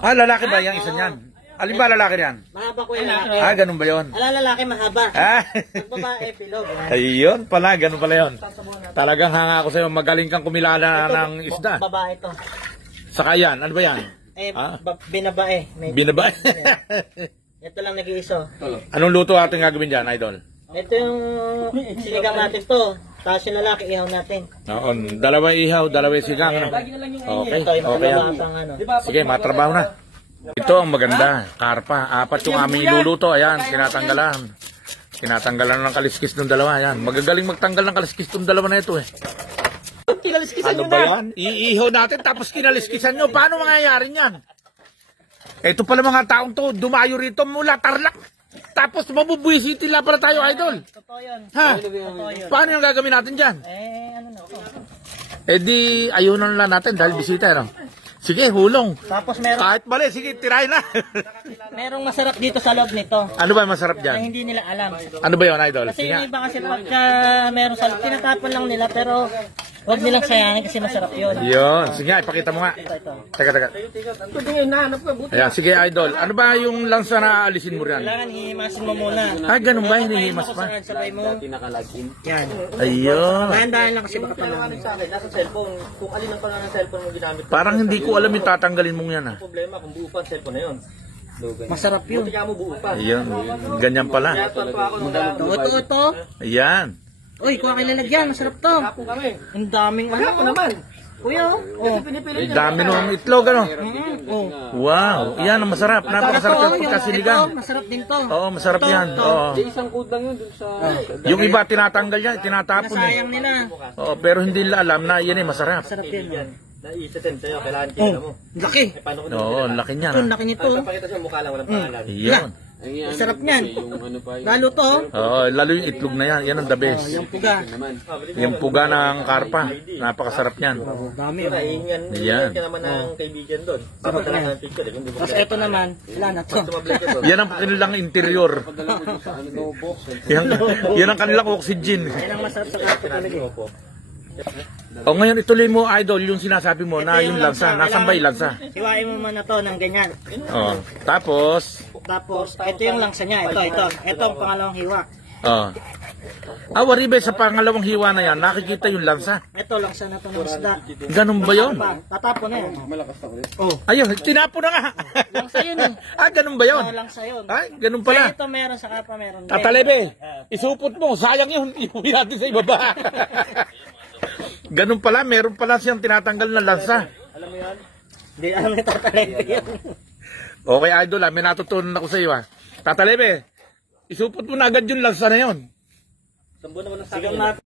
Ah, lalaki ba yung isa niyan? Alin ba lalaki niyan? Mahaba ko yung lalaki. Ah, ganun ba yun? Lalaki mahaba. Ah. Pag babae, pilog. Ayun pala, ganun pala yun. Talagang hanga ako sa'yo, magaling kang kumilala ng isda. Babae to. Saka yan, ano ba yan? Binabae. Binabae? Ito lang nag-iiso. Anong luto ating gagawin dyan, idol? Ito yung sinigang natin to. Tapos yung lalaki, ihaw natin. Oo, dalawang ihaw, dalawang sigang. Ano? Okay, Ito yung okay. malabasang ano. Sige, matrabaho na. Ito ang maganda, karpa. Apat yung aming iluluto. Ayan, tinatanggalan. Tinatanggalan ng kaliskis ng dalawa. Ayan, magagaling magtanggal ng kaliskis ng dalawa na ito eh. Ano ba yan? Iihaw natin tapos kinaliskisan nyo. Paano mangyayari yan? Ito pala mga taong to, dumayo rito mula Tarlac. Tapos mabubuisitin lang pala tayo, idol. Totoo yun. Ha? Paano yung gagawin natin dyan? Ano na ako. Di ayun na lang natin dahil bisita. No? Sige, hulong. Tapos meron, Kahit mali, sige, tirahin na. merong masarap dito sa loob nito. Ano ba masarap Na dyan? hindi nila alam. Ano ba yun, idol? Kasi Sige. yung iba kasi pagka meron sa loob, tinatapon lang nila pero huwag nilang sayangin kasi masarap yun. Yun. Sige, ipakita mo nga. Ito. Teka. Ayan, sige, idol. Ano ba yung lansa na aalisin mo riyan? Kailangan hihimasin mo muna. Ah, ganun ba? Hinihimas pa? Sabay mo. Yan. Ayun. Dahan-dahan lang kasi baka panahon. Nasa cellphone, kung alin ang pangalan ng cellphone mo ginamit. Parang hindi ko alam yung tatanggalin mong yan ah. Problema kung buo pa ang cellphone na yun. Masarap yun. Buti ka mo buo pa. Ayun. Ganyan pala. Ito. Ayan. Uy, kuha kayo lalagyan. Masarap to. Tapos kami. Ang daming Ako naman. Kuya, oh. Pinipili Ang dami ng itlog, ano? Oh. Wow. Yan ang masarap. Napakasarap yung pagkasiligang. Ito, masarap din to. Oo, masarap yan. Oo. Isang code lang yun dun sa... Yung iba tinatanggal yan, tinatapon eh. Nasayang nila. Oo, pero hindi nila alam na yan eh masarap. Masarap din. Naiisasend sa'yo, kailangan kita mo. Laki. Paano ko Oo, ang laki niyan. Ito, ah. laki nito. Pakita siya mukha lang, walang pangalan. Yun. Masarap niyan. Lalo to. Oo, lalo yung itlog na yan. Yan ang the best. Yung puga. Yung puga ng karpa. Napakasarap yan. Dami. Naingan Yan. ka naman ng kaibigan doon. Papadala ng picture, eh, kung di mo Tapos ito naman, wala na to. tumablay ka doon. Yan ang kanilang interior. Yan ang kanilang oxygen. Yan ang masarap sa kapo talaga. O ngayon ituloy mo, idol, yung sinasabi mo na yung lansa. Nasaan ba yung lansa? Hiwain mo muna to ng ganyan. Oo. Tapos, Tapos, ito yung langsa niya. Ito. Ito ang pangalawang hiwa. oo. Waribe, sa pangalawang hiwa na yan, nakikita yung lansa. Ito, langsa na to ng isda. Ganun ba yun? Tatapon na yan. Oh, Ayun, tinapo na nga. langsa yun eh. Ganun ba yun? Langsa yun. Ay, ganun Kaya pala. ito meron sa kapa, meron din. Tatalebe, isupot mo, sayang yun, iuwi natin sa ibaba. Ganun pala, meron pala siyang tinatanggal na lansa. Alam mo yun? Hindi alam ni Tatalebe yun. Okay, idol, may natutunan ako sa iyo. Tatalebe, isupot mo na agad yung lansa na yun. Sambo naman ang Sige natin.